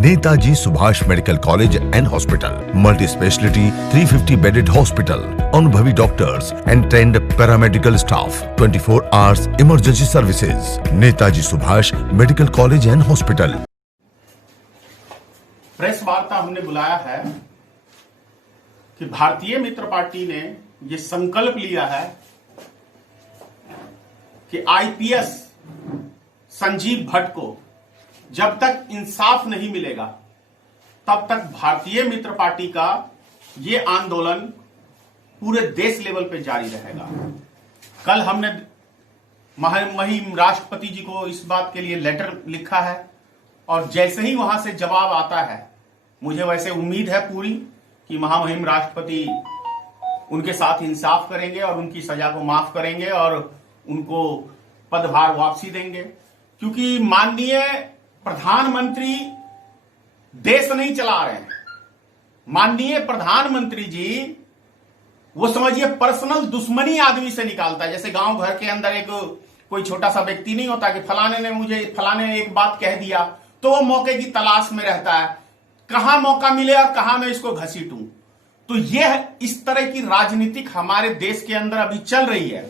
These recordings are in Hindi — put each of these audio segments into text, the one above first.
Netaji Subhash medical college and hospital, multi speciality 350 bedded hospital, अनुभवी doctors and trained paramedical staff, 24 hours emergency services. Netaji Subhash medical college and hospital. Press वार्ता हमने बुलाया है कि भारतीय मित्र पार्टी ने ये संकल्प लिया है कि आईपीएस संजीव भट्ट को जब तक इंसाफ नहीं मिलेगा तब तक भारतीय मित्र पार्टी का ये आंदोलन पूरे देश लेवल पे जारी रहेगा। कल हमने महामहिम राष्ट्रपति जी को इस बात के लिए लेटर लिखा है और जैसे ही वहां से जवाब आता है, मुझे वैसे उम्मीद है पूरी कि महामहिम राष्ट्रपति उनके साथ इंसाफ करेंगे और उनकी सजा को माफ करेंगे और उनको पदभार वापसी देंगे, क्योंकि माननीय प्रधानमंत्री देश नहीं चला रहे हैं। माननीय प्रधानमंत्री जी वो समझिए पर्सनल दुश्मनी आदमी से निकालता है। जैसे गांव घर के अंदर एक कोई छोटा सा व्यक्ति नहीं होता कि फलाने ने एक बात कह दिया तो वो मौके की तलाश में रहता है, कहां मौका मिले और कहां मैं इसको घसीटूं। तो यह इस तरह की राजनीतिक हमारे देश के अंदर अभी चल रही है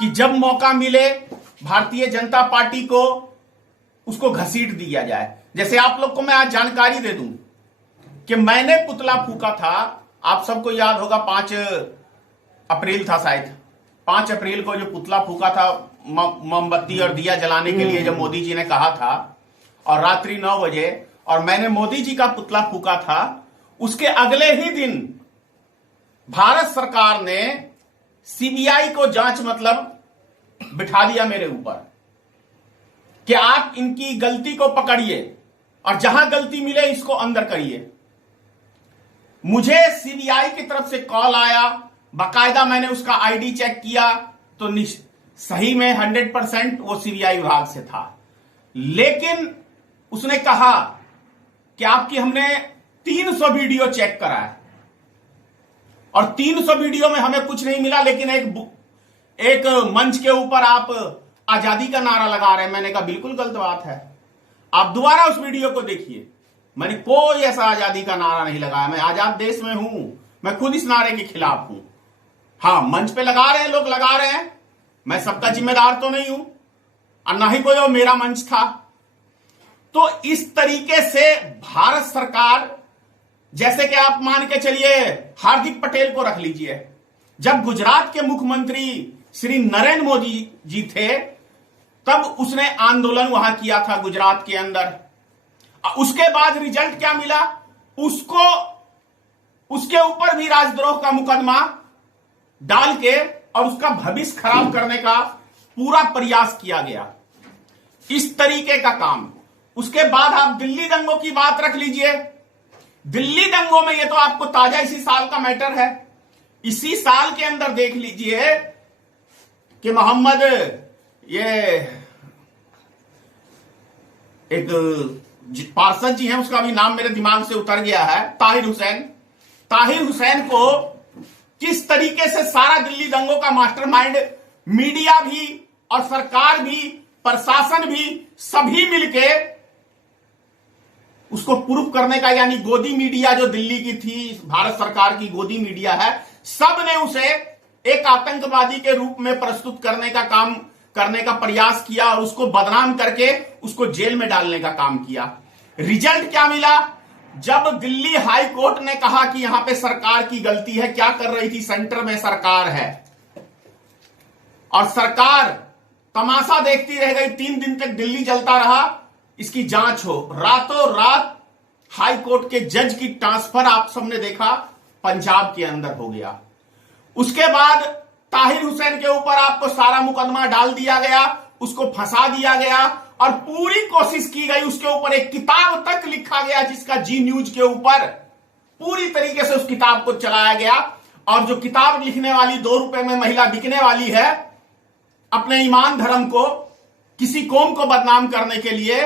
कि जब मौका मिले भारतीय जनता पार्टी को उसको घसीट दिया जाए। जैसे आप लोग को मैं आज जानकारी दे दूं कि मैंने पुतला फूका था, आप सबको याद होगा 5 अप्रैल था शायद, 5 अप्रैल को जो पुतला फूका था मोमबत्ती और दिया जलाने के लिए जब मोदी जी ने कहा था और रात्रि 9 बजे, और मैंने मोदी जी का पुतला फूका था, उसके अगले ही दिन भारत सरकार ने सीबीआई को जांच मतलब बिठा दिया मेरे ऊपर कि आप इनकी गलती को पकड़िए और जहां गलती मिले इसको अंदर करिए। मुझे सीबीआई की तरफ से कॉल आया, बाकायदा मैंने उसका आईडी चेक किया तो सही में 100% वो सीबीआई विभाग से था। लेकिन उसने कहा कि आपकी हमने 300 वीडियो चेक करा है और 300 वीडियो में हमें कुछ नहीं मिला, लेकिन एक मंच के ऊपर आप आजादी का नारा लगा रहे हैं। मैंने कहा बिल्कुल गलत बात है, आप दोबारा उस वीडियो को देखिए। मैंने कोई ऐसा आजादी का नारा नहीं लगाया, मैं आजाद देश में हूं, मैं खुद इस नारे के खिलाफ हूं। हां, मंच पे लगा रहे हैं लोग, लगा रहे हैं, मैं सबका जिम्मेदार तो नहीं हूं और ना ही कोई वो मेरा मंच था। तो इस तरीके से भारत सरकार, जैसे कि आप मान के चलिए हार्दिक पटेल को रख लीजिए, जब गुजरात के मुख्यमंत्री श्री नरेंद्र मोदी जी थे तब उसने आंदोलन वहां किया था गुजरात के अंदर। उसके बाद रिजल्ट क्या मिला, उसके ऊपर भी राजद्रोह का मुकदमा डाल के और उसका भविष्य खराब करने का पूरा प्रयास किया गया, इस तरीके का काम। उसके बाद आप दिल्ली दंगों की बात रख लीजिए। दिल्ली दंगों में ये तो आपको ताजा इसी साल का मैटर है। इसी साल के अंदर देख लीजिए कि मोहम्मद, ये एक पार्षद जी हैं, उसका भी नाम मेरे दिमाग से उतर गया है, ताहिर हुसैन को किस तरीके से सारा दिल्ली दंगों का मास्टरमाइंड मीडिया भी और सरकार भी, प्रशासन भी, सभी मिलके उसको प्रूफ करने का, यानी गोदी मीडिया जो दिल्ली की थी, भारत सरकार की गोदी मीडिया है, सब ने उसे एक आतंकवादी के रूप में प्रस्तुत करने का प्रयास किया और उसको बदनाम करके उसको जेल में डालने का काम किया। रिजल्ट क्या मिला, जब दिल्ली हाई कोर्ट ने कहा कि यहां पे सरकार की गलती है, क्या कर रही थी, सेंटर में सरकार है और सरकार तमाशा देखती रह गई, 3 दिन तक दिल्ली जलता रहा, इसकी जांच हो। रातों रात हाई कोर्ट के जज की ट्रांसफर आप सबने देखा पंजाब के अंदर हो गया। उसके बाद ताहिर हुसैन के ऊपर आपको सारा मुकदमा डाल दिया गया, उसको फंसा दिया गया और पूरी कोशिश की गई, उसके ऊपर एक किताब तक लिखा गया जिसका जी न्यूज के ऊपर पूरी तरीके से उस किताब को चलाया गया। और जो किताब लिखने वाली 2 रुपए में महिला बिकने वाली है, अपने ईमान धर्म को, किसी कौम को बदनाम करने के लिए,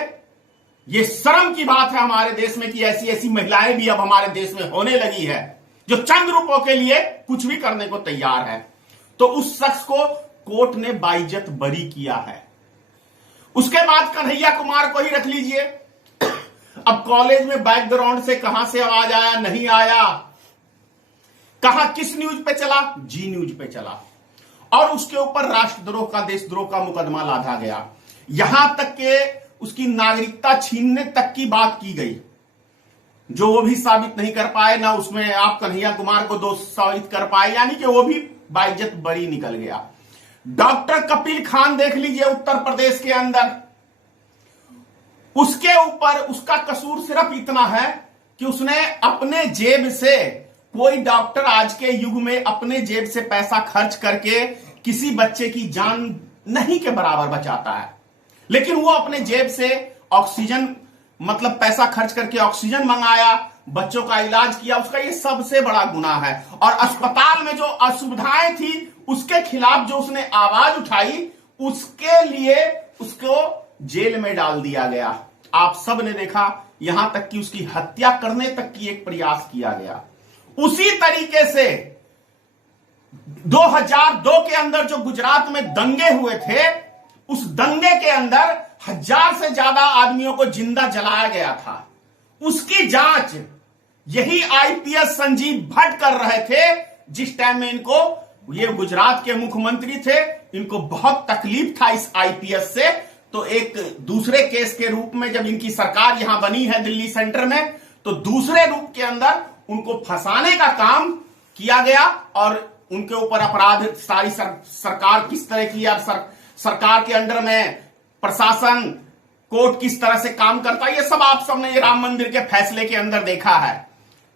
यह शर्म की बात है हमारे देश में कि ऐसी ऐसी महिलाएं भी अब हमारे देश में होने लगी है जो चंद रुपयों के लिए कुछ भी करने को तैयार है। तो उस शख्स को कोर्ट ने बाइज्जत बरी किया है। उसके बाद कन्हैया कुमार को ही रख लीजिए। अब कॉलेज में बैकग्राउंड से कहां से आवाज आया, नहीं आया, कहा किस न्यूज पे चला, जी न्यूज पे चला, और उसके ऊपर राष्ट्रद्रोह का, देशद्रोह का मुकदमा लादा गया। यहां तक के उसकी नागरिकता छीनने तक की बात की गई, जो वो भी साबित नहीं कर पाए, ना उसमें आप कन्हैया कुमार को दोष साबित कर पाए, यानी कि वो भी बाइज्जत बरी निकल गया। डॉक्टर कपिल खान देख लीजिए उत्तर प्रदेश के अंदर, उसके ऊपर उसका कसूर सिर्फ इतना है कि उसने अपने जेब से, कोई डॉक्टर आज के युग में अपने जेब से पैसा खर्च करके किसी बच्चे की जान नहीं के बराबर बचाता है, लेकिन वो अपने जेब से ऑक्सीजन, मतलब पैसा खर्च करके ऑक्सीजन मंगाया, बच्चों का इलाज किया, उसका ये सबसे बड़ा गुनाह है। और अस्पताल में जो असुविधाएं थी उसके खिलाफ जो उसने आवाज उठाई, उसके लिए उसको जेल में डाल दिया गया। आप सब ने देखा, यहां तक कि उसकी हत्या करने तक की एक प्रयास किया गया। उसी तरीके से 2002 के अंदर जो गुजरात में दंगे हुए थे, उस दंगे के अंदर 1000 से ज्यादा आदमियों को जिंदा जलाया गया था। उसकी जांच यही आईपीएस संजीव भट्ट कर रहे थे, जिस टाइम में इनको, ये गुजरात के मुख्यमंत्री थे, इनको बहुत तकलीफ था इस आईपीएस से। तो एक दूसरे केस के रूप में जब इनकी सरकार यहां बनी है दिल्ली सेंटर में, तो दूसरे रूप के अंदर उनको फंसाने का काम किया गया और उनके ऊपर अपराध, सारी सरकार किस तरह की, या सरकार के अंडर में प्रशासन, कोर्ट किस तरह से काम करता है, ये सब आप सबने ये राम मंदिर के फैसले के अंदर देखा है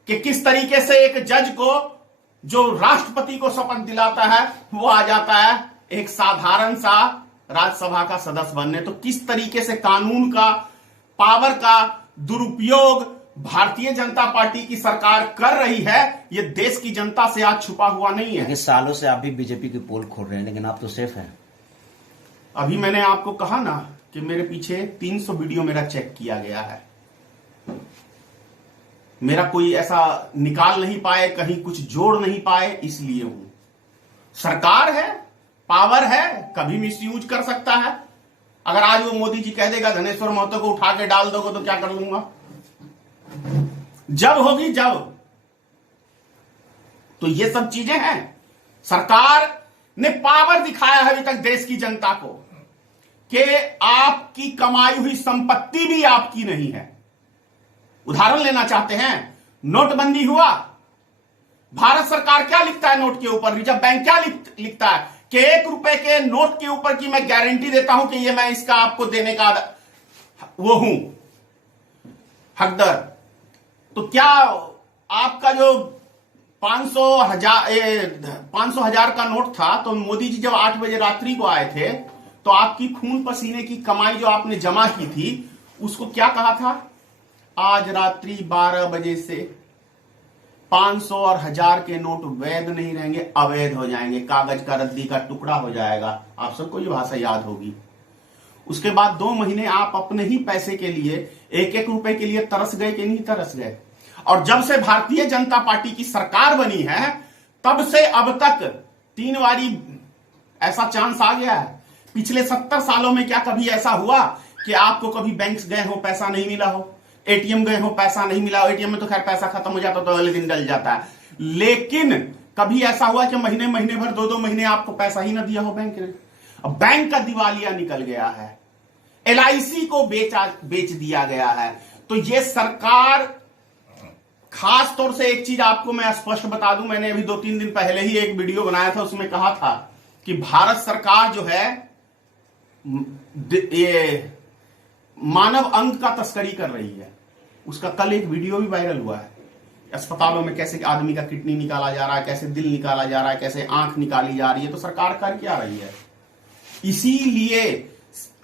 कि किस तरीके से एक जज को, जो राष्ट्रपति को शपथ दिलाता है, वो आ जाता है एक साधारण सा राज्यसभा का सदस्य बनने। तो किस तरीके से कानून का, पावर का दुरुपयोग भारतीय जनता पार्टी की सरकार कर रही है, ये देश की जनता से आज छुपा हुआ नहीं है। सालों से आप भी बीजेपी की पोल खोल रहे हैं, लेकिन आप तो सेफ हैं। अभी मैंने आपको कहा ना कि मेरे पीछे 300 वीडियो मेरा चेक किया गया है। मेरा कोई ऐसा निकाल नहीं पाए, कहीं कुछ जोड़ नहीं पाए, इसलिए हूं। सरकार है, पावर है, कभी मिसयूज कर सकता है। अगर आज वो मोदी जी कह देगा धनेश्वर महतो को उठा के डाल दोगे तो क्या कर लूंगा, जब होगी जब। तो ये सब चीजें हैं। सरकार ने पावर दिखाया है अभी तक देश की जनता को कि आपकी कमाई हुई संपत्ति भी आपकी नहीं है। उदाहरण लेना चाहते हैं, नोटबंदी हुआ, भारत सरकार क्या लिखता है नोट के ऊपर, रिजर्व बैंक क्या लिखता है कि 1 रुपए के नोट के ऊपर की मैं गारंटी देता हूं कि ये मैं इसका आपको देने का वो हूं हकदार। तो क्या आपका जो 500,000 का नोट था, तो मोदी जी जब 8 बजे रात्रि को आए थे, तो आपकी खून पसीने की कमाई जो आपने जमा की थी, उसको क्या कहा था, आज रात्रि 12 बजे से 500 और 1000 के नोट वैध नहीं रहेंगे, अवैध हो जाएंगे, कागज का रद्दी का टुकड़ा हो जाएगा। आप सबको ये भाषा याद होगी। उसके बाद 2 महीने आप अपने ही पैसे के लिए, 1-1 रुपए के लिए तरस गए कि नहीं तरस गए। और जब से भारतीय जनता पार्टी की सरकार बनी है, तब से अब तक 3 बारी ऐसा चांस आ गया है। पिछले 70 सालों में क्या कभी ऐसा हुआ कि आपको कभी बैंक गए हो पैसा नहीं मिला हो, एटीएम गए हो पैसा नहीं मिला हो। एटीएम में तो खैर पैसा खत्म हो जाता तो अगले दिन डल जाता है, लेकिन कभी ऐसा हुआ कि महीने भर 2-2 महीने आपको पैसा ही ना दिया हो बैंक ने। अब बैंक का दिवालिया निकल गया है, LIC को बेच दिया गया है। तो ये सरकार, खास तौर से एक चीज आपको मैं स्पष्ट बता दूं, मैंने अभी 2-3 दिन पहले ही एक वीडियो बनाया था, उसमें कहा था कि भारत सरकार जो है ये मानव अंग का तस्करी कर रही है। उसका कल एक वीडियो भी वायरल हुआ है, अस्पतालों में कैसे आदमी का किडनी निकाला जा रहा है, कैसे दिल निकाला जा रहा है, कैसे आंख निकाली जा रही है। तो सरकार कर क्या रही है? इसीलिए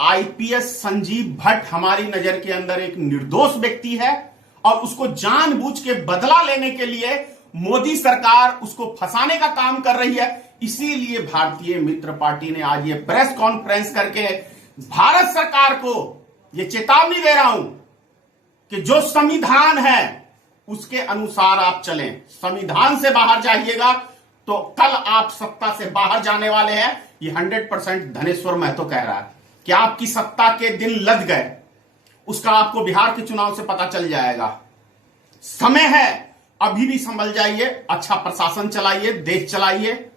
आईपीएस संजीव भट्ट हमारी नजर के अंदर एक निर्दोष व्यक्ति है, और उसको जानबूझ के बदला लेने के लिए मोदी सरकार उसको फंसाने का काम कर रही है। इसीलिए भारतीय मित्र पार्टी ने आज ये प्रेस कॉन्फ्रेंस करके भारत सरकार को ये चेतावनी दे रहा हूं कि जो संविधान है उसके अनुसार आप चलें। संविधान से बाहर जाइएगा तो कल आप सत्ता से बाहर जाने वाले हैं। ये 100% धनेश्वर महतो कह रहा है कि आपकी सत्ता के दिन लद गए। उसका आपको बिहार के चुनाव से पता चल जाएगा। समय है, अभी भी संभल जाइए, अच्छा प्रशासन चलाइए, देश चलाइए,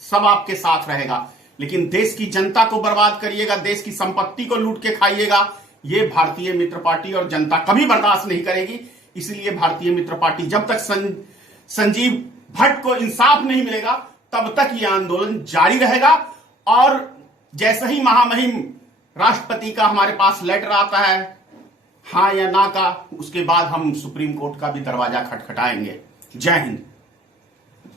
सब आपके साथ रहेगा। लेकिन देश की जनता को बर्बाद करिएगा, देश की संपत्ति को लूट के खाइएगा, ये भारतीय मित्र पार्टी और जनता कभी बर्दाश्त नहीं करेगी। इसलिए भारतीय मित्र पार्टी जब तक संजीव भट्ट को इंसाफ नहीं मिलेगा तब तक यह आंदोलन जारी रहेगा। और जैसे ही महामहिम राष्ट्रपति का हमारे पास लेटर आता है हां या ना का, उसके बाद हम सुप्रीम कोर्ट का भी दरवाजा खटखटाएंगे। जय हिंद।